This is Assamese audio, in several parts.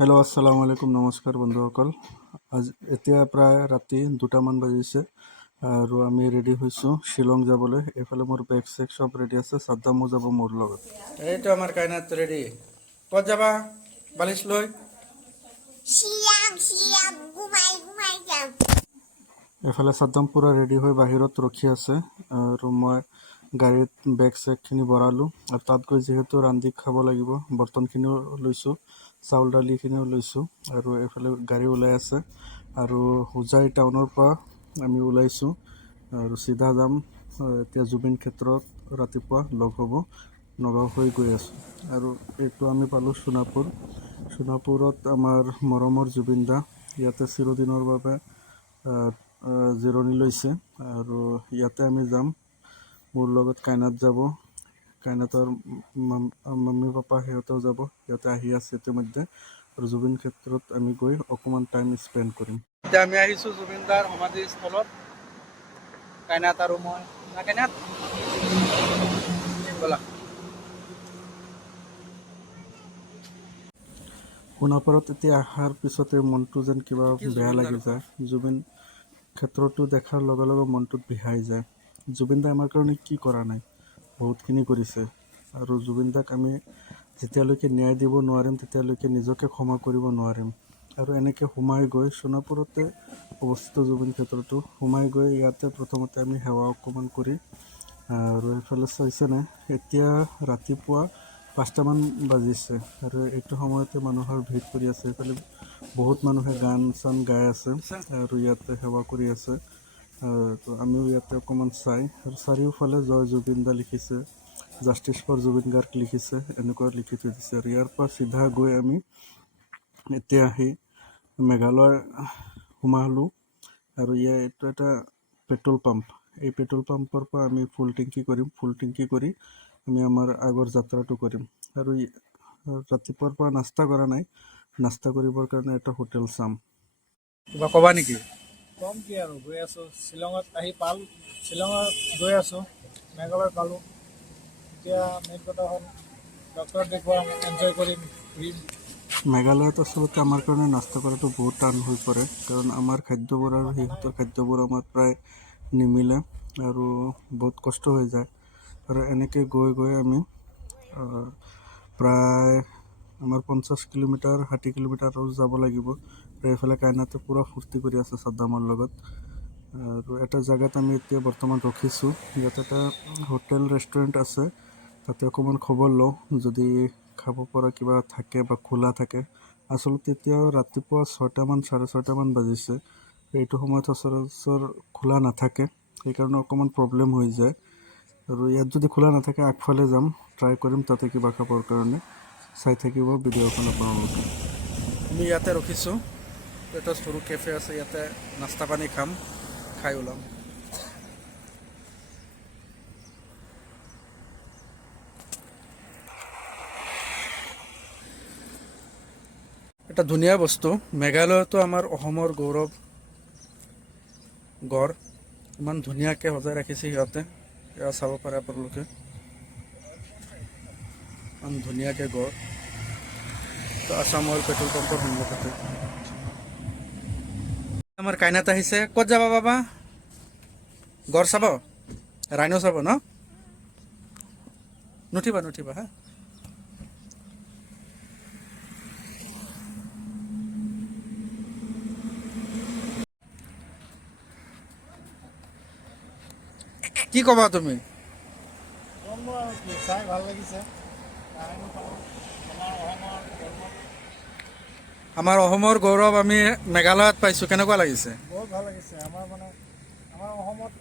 হেল্ল' আসসালামু আলাইকুম নমস্কাৰ বন্ধুসকল। এতিয়া প্ৰায় ৰাতি 2টামান বাজিছে আৰু আমি ৰেডি হৈছোঁ শ্বিলং যাবলৈ। এইফালে মোৰ বেগ চেগ চব ৰেডি আছে, সাদ্দামো যাব মোৰ লগত। এইটো আমাৰ কাইনাত ৰেডি। ক'ত যাবা বালিচ লৈ? শিলং ঘুমাই যাম। এইফালে সাদ্দাম পূৰা ৰেডি হৈ বাহিৰত ৰখি আছে আৰু মই গাড়ীত বেগ চেগখিনি ভৰালোঁ আৰু তাত গৈ যিহেতু ৰান্ধি খাব লাগিব, বৰ্তনখিনিও লৈছোঁ, চাউল দালিখিনিও লৈছোঁ আৰু এইফালে গাড়ী ওলাই আছে আৰু হোজাই টাউনৰ পৰা আমি ওলাইছোঁ আৰু চিধা যাম এতিয়া জুবিন ক্ষেত্ৰত। ৰাতিপুৱা লগ হ'ব, নগাঁও হৈ গৈ আছোঁ আৰু এইটো আমি পালোঁ সোণাপুৰত আমাৰ মৰমৰ জুবিন দা ইয়াতে চিৰদিনৰ বাবে জিৰণি লৈছে আৰু ইয়াতে আমি যাম। মোৰ লগত কাইনাত যাব, কাইনাতৰ মাম্মী পাপা সিহঁতেও যাব, সিহঁতে আহি আছে ইতিমধ্যে আৰু জুবিন ক্ষেত্ৰত আমি গৈ অকণমান টাইম স্পেণ্ড কৰিম। এতিয়া আমি আহিছোঁ জুবিনদাৰ সমাধিস্থলত, কাইনাত আৰু মই। না কাইনাত ব'লা। সোণাপুৰত এতিয়া অহাৰ পিছতে মনটো যেন কিবা বেয়া লাগি যায়। জুবিন ক্ষেত্ৰটো দেখাৰ লগে লগে মনটোত বিহাই যায়। জুবিন দাই আমাৰ কাৰণে কি কৰা নাই, বহুতখিনি কৰিছে আৰু জুবিন দাক আমি যেতিয়ালৈকে ন্যায় দিব নোৱাৰিম তেতিয়ালৈকে নিজকে ক্ষমা কৰিব নোৱাৰিম। আৰু এনেকৈ সোমাই গৈ সোণাপুৰতে অৱস্থিত জুবিন ক্ষেত্ৰটো সোমাই গৈ ইয়াতে প্ৰথমতে আমি সেৱা অকণমান কৰি আৰু এইফালে চাইছেনে এতিয়া ৰাতিপুৱা 5টামান বাজিছে আৰু এইটো সময়তে মানুহৰ ভিৰ কৰি আছে। এইফালে বহুত মানুহে গান চান গাই আছে আৰু ইয়াতে সেৱা কৰি আছে। তো আমিও ইয়াতে অকণমান চাই আৰু চাৰিওফালে জয় জুবিন দা লিখিছে, জাষ্টিছ ফৰ জুবিন গাৰ্গ লিখিছে, এনেকুৱা লিখি থৈ দিছে। আৰু ইয়াৰ পৰা চিধা গৈ আমি এতিয়া আহি মেঘালয় সোমালোঁ আৰু এইটো এটা পেট্ৰল পাম্প। এই পেট্ৰল পাম্পৰ পৰা আমি ফুল টেংকি কৰিম, ফুল টেংকি কৰি আমি আমাৰ আগৰ যাত্ৰাটো কৰিম। আৰু ৰাতিপুৱাৰ পৰা নাস্তা কৰা নাই, নাস্তা কৰিবৰ কাৰণে এটা হোটেল চাম। কিবা ক'বা নেকি? কম কি আৰু গৈ আছোঁ শ্বিলঙত শ্বিলঙত গৈ আছোঁ, মেঘালয় পালোঁ। এতিয়া মেইন কথা হ'ল ডক্টৰ দেখুৱাম, এনজয় কৰিম, ঘূৰিম। মেঘালয়ত আচলতে আমাৰ কাৰণে নাস্তা কৰাটো বহুত টান হৈ পৰে, কাৰণ আমাৰ খাদ্যবোৰ আৰু সিহঁতৰ খাদ্যবোৰ আমাৰ প্ৰায় নিমিলে আৰু বহুত কষ্ট হৈ যায়। আৰু এনেকৈ গৈ গৈ আমি প্ৰায় আমাৰ 50 কিলোমিটাৰ 60 কিলোমিটাৰ যাব লাগিব। আৰু এইফালে কাইনাতে পূৰা ফূৰ্তি কৰি আছে সাদ্দামৰ লগত। আৰু এটা জেগাত আমি এতিয়া বৰ্তমান ৰখিছোঁ, ইয়াত এটা হোটেল ৰেষ্টুৰেণ্ট আছে, তাতে অকণমান খবৰ লওঁ যদি খাব পৰা কিবা থাকে বা খোলা থাকে। আচলতে এতিয়াও ৰাতিপুৱা 6টামান 6:30মান বাজিছে, এইটো সময়ত সচৰাচৰ খোলা নাথাকে, সেইকাৰণে অকণমান প্ৰব্লেম হৈ যায়। আৰু ইয়াত যদি খোলা নাথাকে আগফালে যাম, ট্ৰাই কৰিম তাতে কিবা খাবৰ কাৰণে। চাই থাকিব ভিডিঅ'খন আপোনালোকে। আমি ইয়াতে ৰখিছোঁ, এটা সৰু কেফে আছে, ইয়াতে নাস্তা পানী খাম, খাই ওলাম। এটা ধুনীয়া বস্তু, মেঘালয়তো আমাৰ অসমৰ গৌৰৱ গড়, ইমান ধুনীয়াকৈ সজাই ৰাখিছে সিহঁতে। এয়া চাব পাৰে আপোনালোকে, ইমান ধুনীয়াকৈ গড়। আছাম অইল পেট্ৰল পাম্পৰ সন্মুখতে আমাৰ কাইনাত আহিছে। ক'ত যাবা বাবা? গড় চাব, ৰাইনো চাব ন? নুঠিবা হা। কি ক'বা তুমি? কম আৰু কি, চাই ভাল লাগিছে। কাহিনী পালোঁ, আমাৰ অসমৰ গৌৰৱ আমি মেঘালয়ত পাইছোঁ, কেনেকুৱা লাগিছে? বহুত ভাল লাগিছে। আমাৰ অসমত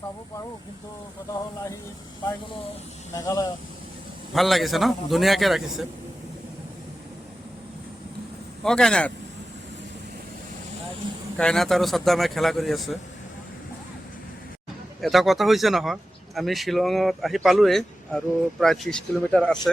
চাব পাৰোঁ, কিন্তু কথা হ'ল আহি পাই গ'লোঁ মেঘালয়ত। ভাল লাগিছে ন, ধুনীয়াকৈ ৰাখিছে। অঁ কাইনাত আৰু সাদ্দামে খেলা কৰি আছে। এটা কথা হৈছে নহয়, আমি শ্বিলঙত আহি পালোঁৱেই আৰু প্ৰায় 30 কিলোমিটাৰ আছে।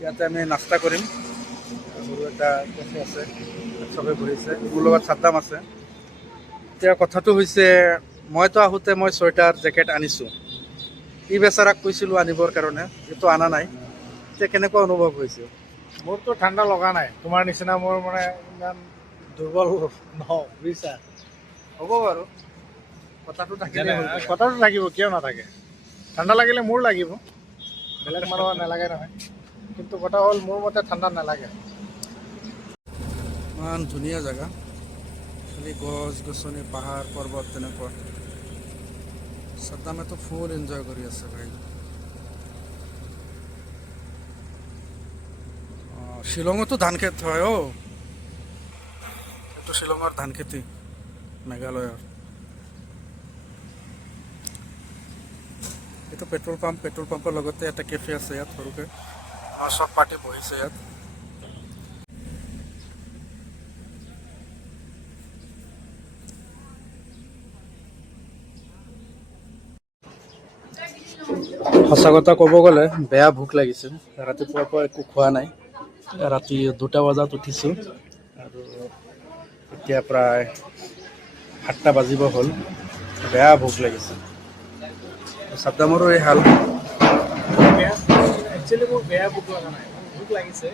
ইয়াতে আমি নাস্তা কৰিম আৰু এটা কেফে আছে, চবেই বহিছে, মোৰ লগত সাদ্দাম আছে। এতিয়া কথাটো হৈছে, মইতো আহোঁতে মই চুৱেটাৰ জেকেট আনিছোঁ, ই বেচাৰাক কৈছিলোঁ আনিবৰ কাৰণে, এইটো অনা নাই। এতিয়া কেনেকুৱা অনুভৱ হৈছে? মোৰতো ঠাণ্ডা লগা নাই, তোমাৰ নিচিনা মোৰ মানে ইমান দুৰ্বল নহওঁ বুজিছা। হ'ব বাৰু, কথাটো থাকিলে হ'ল। কথাটো থাকিব, কিয় নাথাকে। ঠাণ্ডা লাগিলে মোৰ লাগিব, বেলেগ মানুহৰ নালাগে নহয়। কিন্তু কথা হ'ল মোৰ মতে ঠাণ্ডা নালাগে। ইমান ধুনীয়া জেগা, খালি গছ গছনি পাহাৰ পৰ্বত তেনেকুৱা। সাদ্দামেতো ফুল এনজয় কৰি আছে ভাই। শ্বিলঙতো ধান খেত হয় এইটো শ্বিলঙৰ ধান খেতি, মেঘালয়ৰ। এইটো পেট্ৰল পাম্পৰ লগতে এটা কেফে আছে ইয়াত সৰুকৈ। চব পাৰ্টি বহিছে ইয়াত। সঁচা কথা ক'ব গ'লে বেয়া ভোক লাগিছিল, ৰাতিপুৱাৰ পৰা একো খোৱা নাই। ৰাতি 2টা বজাত উঠিছোঁ আৰু এতিয়া প্ৰায় 7টা বাজিব হ'ল। বেয়া ভোক লাগিছে। সাদ্দামৰো এই হাল। একচুৱেলি মোৰ বেয়া ভোক লগা নাই, মোৰ ভোক লাগিছে।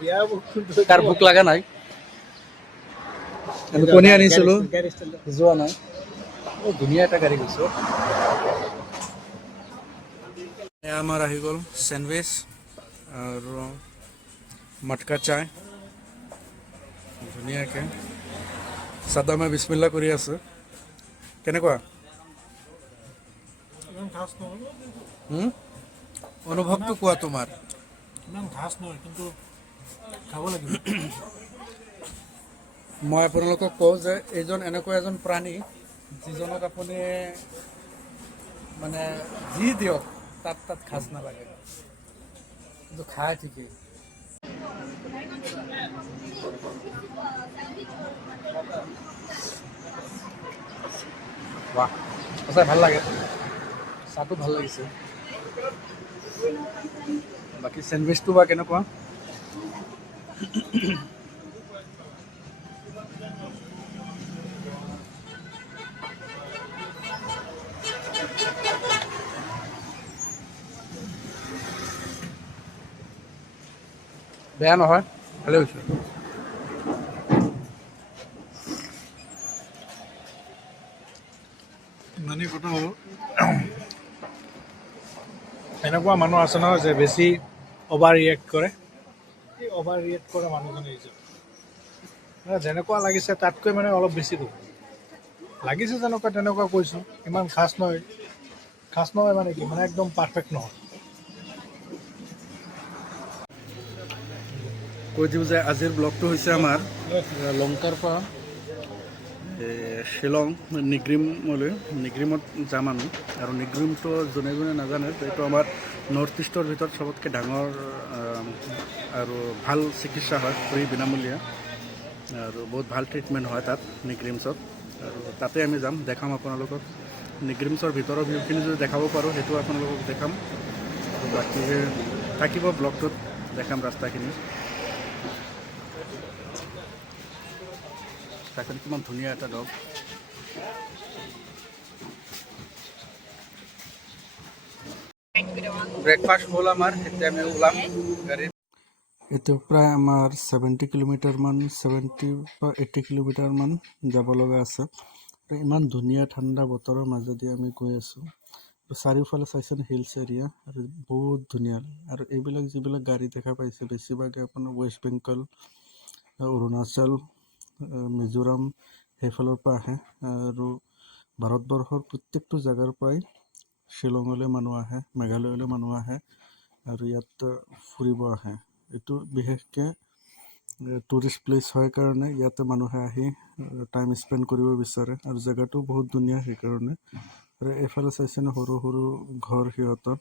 বেয়া ভোক তাৰ ভোক লগা নাই। কণী আনিছিলোঁ, যোৱা নাই। ধুনীয়া এটা গাড়ী গৈছোঁ। আমাৰ আহি গ'ল চেণ্ডউইচ আৰু মটকা চাই ধুনীয়াকৈ। সাদ্দামে বিছমিল্লা কৰি আছে। কেনেকুৱা ইমান খাচ নহয়, অনুভৱটো কোৱা তোমাৰ? ইমান খাচ নহয়, কিন্তু খাব লাগিব। মই আপোনালোকক কওঁ যে এইজন এনেকুৱা এজন প্ৰাণী যিজনক আপুনি মানে যি দিয়ক তাত খাজ নালাগে, কিন্তু খায় ঠিকেই। বাহ, সঁচাই ভাল লাগে। চাহটো ভাল লাগিছে। বাকী চেণ্ডউইচটো বা কেনেকুৱা? বেয়া নহয়, ভালেই হৈছে। মানে কথা হ'ল এনেকুৱা মানুহ আছে নহয় যে বেছি অভাৰ ৰিয়েক্ট কৰে। এই অভাৰ ৰিয়েক্ট কৰা মানুহজনে মানে যেনেকুৱা লাগিছে তাতকৈ মানে অলপ বেছি কম লাগিছে, যেনেকুৱা তেনেকুৱা কৈছোঁ। ইমান খাচ নহয় মানে কি, মানে একদম পাৰফেক্ট নহয়। কৈ দিওঁ যে আজিৰ ব্লগটো হৈছে আমাৰ লংকাৰ পৰা শ্বিলং নিগ্ৰিমত যাম আমি। আৰু নিগ্ৰিমটো যোনে যোনে নাজানে, এইটো আমাৰ নৰ্থ ইষ্টৰ ভিতৰত চবতকৈ ডাঙৰ আৰু ভাল চিকিৎসা হয়, ফ্ৰী বিনামূলীয়া। আৰু বহুত ভাল ট্ৰিটমেণ্ট হয় তাত নিগ্ৰিমছত। আৰু তাতে আমি যাম, দেখাম আপোনালোকক নিগ্ৰিমছৰ ভিতৰৰ ভিউখিনি যদি দেখাব পাৰোঁ সেইটো আপোনালোকক দেখাম। আৰু বাকী থাকিব ব্লগটোত, দেখাম ৰাস্তাখিনি। তাকে কিমান ধুনীয়া এটা ডগ। ব্ৰেকফাষ্ট হ'ল আমাৰ, এতিয়া আমি ওলাম গাড়ীত। এতিয়া প্ৰায় আমাৰ 70 কিলোমিটাৰমান, 70 বা 80 কিলোমিটাৰমান যাব লগা আছে। ইমান ধুনীয়া ঠাণ্ডা বতৰৰ মাজেদি আমি গৈ আছোঁ। চাৰিওফালে চাইছেন হিলছ এৰিয়া, আৰু বহুত ধুনীয়া। আৰু এইবিলাক যিবিলাক গাড়ী দেখা পাইছে বেছিভাগে আপোনাৰ ৱেষ্ট বেংগল, অৰুণাচল, মিজোৰাম সেইফালৰ পৰা আহে। আৰু ভাৰতবৰ্ষৰ প্ৰত্যেকটো জেগাৰ পৰাই শ্বিলঙলৈ মানুহ আহে, মেঘালয়লৈ মানুহ আহে আৰু ইয়াত ফুৰিব আহে। এইটো বিশেষকৈ টুৰিষ্ট প্লেচ হয় কাৰণে ইয়াতে মানুহে আহি টাইম স্পেণ্ড কৰিব বিচাৰে, আৰু জেগাটো বহুত ধুনীয়া সেইকাৰণে। আৰু এইফালে চাইছেনে সৰু সৰু ঘৰ সিহঁতৰ,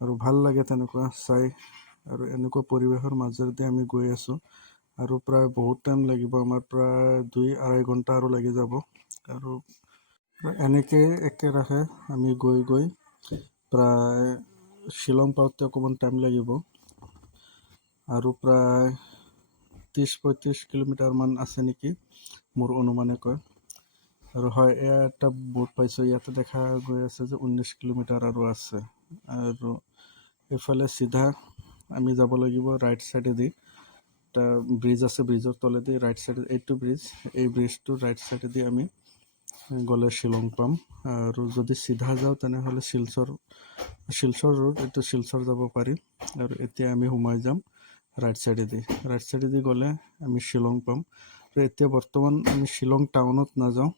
আৰু ভাল লাগে তেনেকুৱা চাই। আৰু এনেকুৱা পৰিৱেশৰ মাজেদি আমি গৈ আছোঁ, আৰু প্ৰায় বহুত টাইম লাগিব আমাৰ, প্ৰায় 2-2.5 ঘণ্টা আৰু লাগি যাব। আৰু এনেকৈ একেৰাহে আমি গৈ প্ৰায় শ্বিলং পাওঁতে অকণমান টাইম লাগিব। আৰু প্ৰায় 30-35 কিলোমিটাৰমান আছে নেকি, মোৰ অনুমানে কয়। আৰু হয়, এয়া এটা বোৰ্ড পাইছোঁ, ইয়াতে দেখা গৈ আছে যে 19 কিলোমিটাৰ আৰু আছে। আৰু এইফালে চিধা আমি যাব লাগিব ৰাইট ছাইডেদি। এটা ব্ৰিজ আছে, ব্ৰিজৰ তলেদি ৰাইট ছাইডে এইটো ব্ৰিজ, এই ব্ৰিজটোৰ ৰাইট ছাইডেদি আমি গ'লে শ্বিলং পাম। আৰু যদি চিধা যাওঁ তেনেহ'লে শিলচৰ ৰোড, এইটো শিলচৰ যাব পাৰি। আৰু এতিয়া আমি সোমাই যাম ৰাইট ছাইডেদি গ'লে আমি শ্বিলং পাম। আৰু এতিয়া বৰ্তমান আমি শ্বিলং টাউনত নাযাওঁ,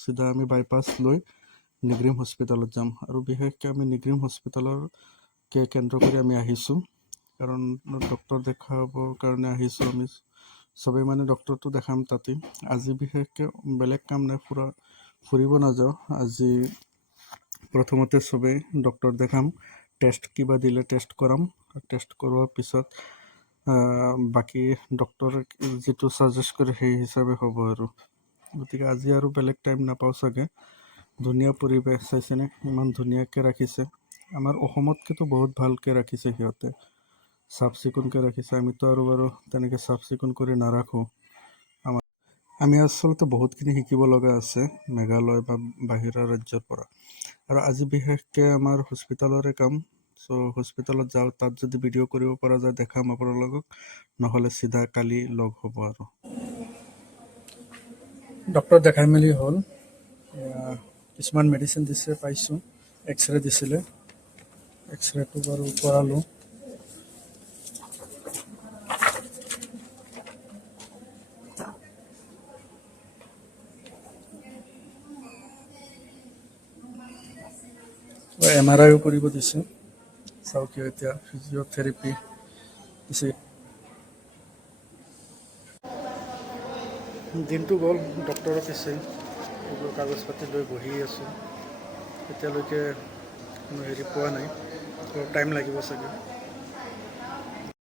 চিধা আমি বাইপাছ লৈ নিগ্ৰীম হস্পিটেলত যাম। আৰু বিশেষকৈ আমি নিগ্ৰীম হস্পিটেলৰকে কেন্দ্ৰ কৰি আমি আহিছোঁ, কাৰণ ডক্তৰ দেখাবৰ কাৰণে আহিছোঁ আমি চবেই, মানে ডক্তৰটো দেখাম তাতে। আজি বিশেষকৈ বেলেগ কাম নাই, ফুৰিব নাযাওঁ। আজি প্ৰথমতে চবেই ডক্তৰ দেখাম, টেষ্ট কিবা দিলে টেষ্ট কৰাম। টেষ্ট কৰোৱাৰ পিছত বাকী ডক্তৰে যিটো ছাজেষ্ট কৰে সেই হিচাপে হ'ব আৰু। গতিকে আজি আৰু বেলেগ টাইম নাপাওঁ চাগে। ধুনীয়া পৰিৱেশ চাইছেনে, ইমান ধুনীয়াকৈ ৰাখিছে। আমাৰ অসমতকৈতো বহুত ভালকৈ ৰাখিছে সিহঁতে, চাফ চিকুণকৈ ৰাখিছে। আমিতো আৰু বাৰু তেনেকৈ চাফ চিকুণ কৰি নাৰাখোঁ। আমি আচলতে বহুতখিনি শিকিব লগা আছে মেঘালয় বা বাহিৰা ৰাজ্যৰ পৰা। আৰু আজি বিশেষকৈ আমাৰ হস্পিটেলৰে কাম, চ' হস্পিটেলত যাওঁ, তাত যদি ভিডিঅ' কৰিব পৰা যায় দেখাম আপোনালোকক, নহ'লে চিধা কালি লগ হ'ব আৰু। ডক্তৰ দেখাই মেলি হ'ল, কিছুমান মেডিচিন দিছে পাইছোঁ, এক্সৰে দিছিলে, এক্সৰেটো বাৰু কৰালোঁ। MRIও কৰিব দিছে, চাওঁ কিয় এতিয়া ফিজিঅ'থেৰাপি দিছে। দিনটো গ'ল ডক্তৰৰ পিছে, এইবোৰ কাগজ পাতি লৈ বহি আছোঁ। এতিয়ালৈকে কোনো হেৰি পোৱা নাই, অলপ টাইম লাগিব চাগে।